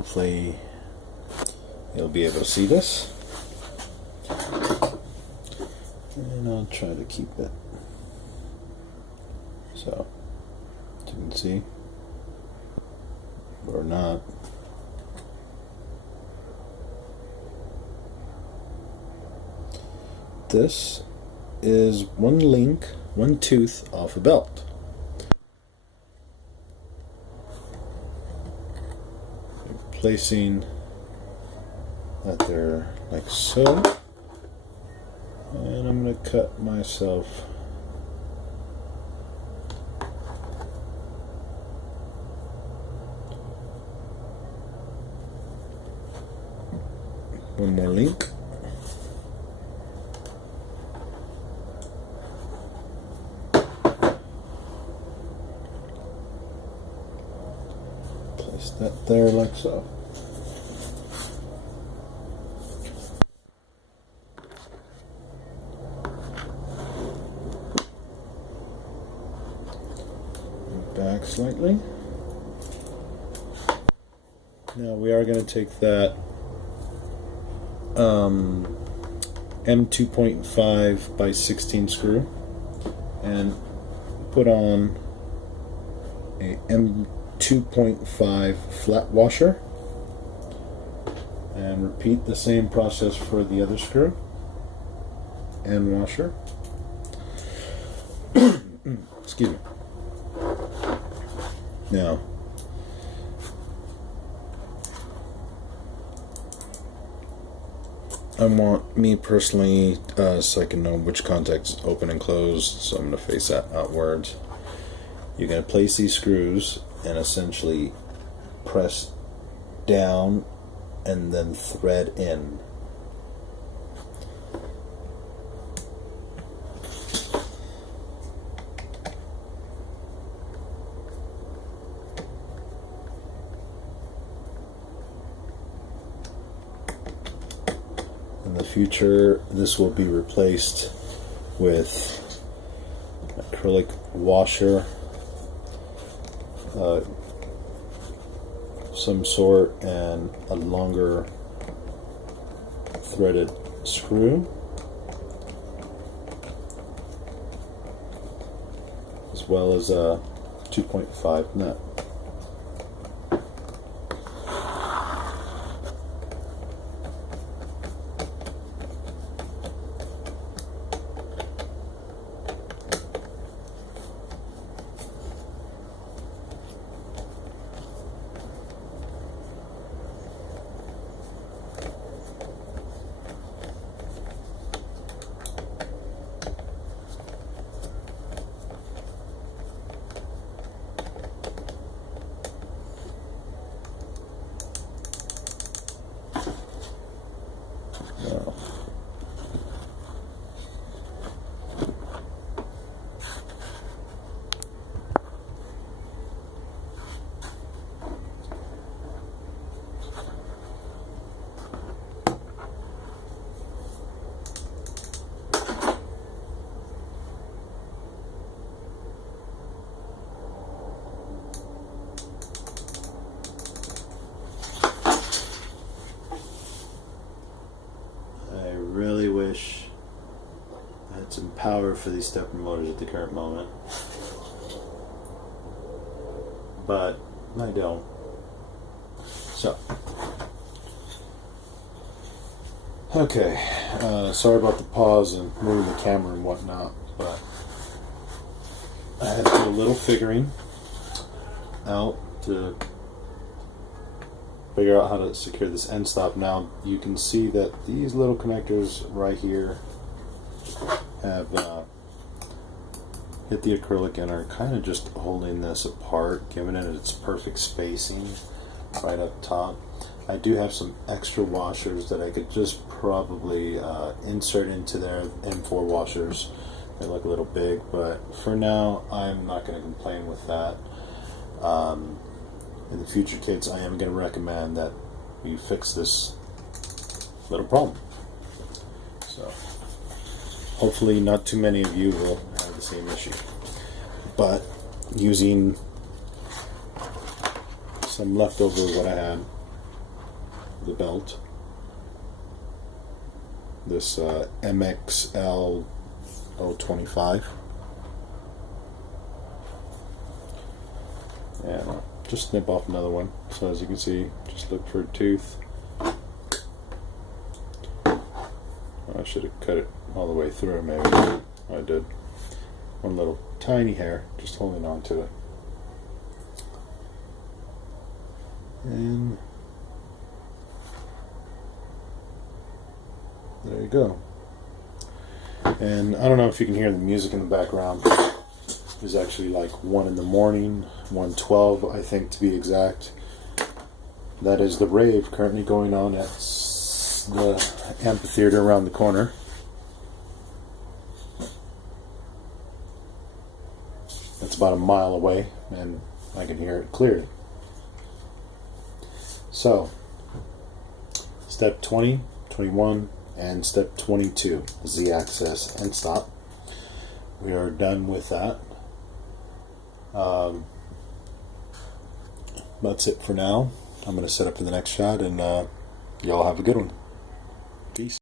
Hopefully you'll be able to see this. And I'll try to keep it so you can see, or not. This is one link, one tooth off a belt. Placing that there like so, and I'm going to cut myself one more link. Place that there like so. Back slightly. Now we are going to take that M2.5 by 16 screw and put on a M2.5 flat washer, and repeat the same process for the other screw and washer. Excuse me. Now, I want, me personally, so I can know which contacts open and closed, so I'm going to face that outwards. You're going to place these screws and essentially press down and then thread in. In the future, this will be replaced with acrylic washer, some sort, and a longer threaded screw, as well as a 2.5 nut. Wish I had some power for these stepper motors at the current moment, but I don't. So, okay, sorry about the pause and moving the camera and whatnot, but I had to do a little figuring out to figure out how to secure this end stop. Now you can see that these little connectors right here have hit the acrylic and are kind of just holding this apart, giving it its perfect spacing right up top. I do have some extra washers that I could just probably insert into there, M4 washers. They look a little big, but for now I'm not going to complain with that. In the future, kids, I am going to recommend that you fix this little problem. So, hopefully not too many of you will have the same issue. But, using some leftover what I had, the belt. This MXL 025. And I'll just snip off another one. So as you can see, just look for a tooth. I should have cut it all the way through, maybe. I did. One little tiny hair, just holding on to it. And there you go. And I don't know if you can hear the music in the background. It's actually like 1 in the morning, 1:12 I think to be exact. That is the rave currently going on at the amphitheater around the corner. It's about a mile away and I can hear it clearly. So, step 20, 21, and step 22, Z-axis and stop. We are done with that. That's it for now. I'm going to set up for the next shot, and y'all have a good one. Peace.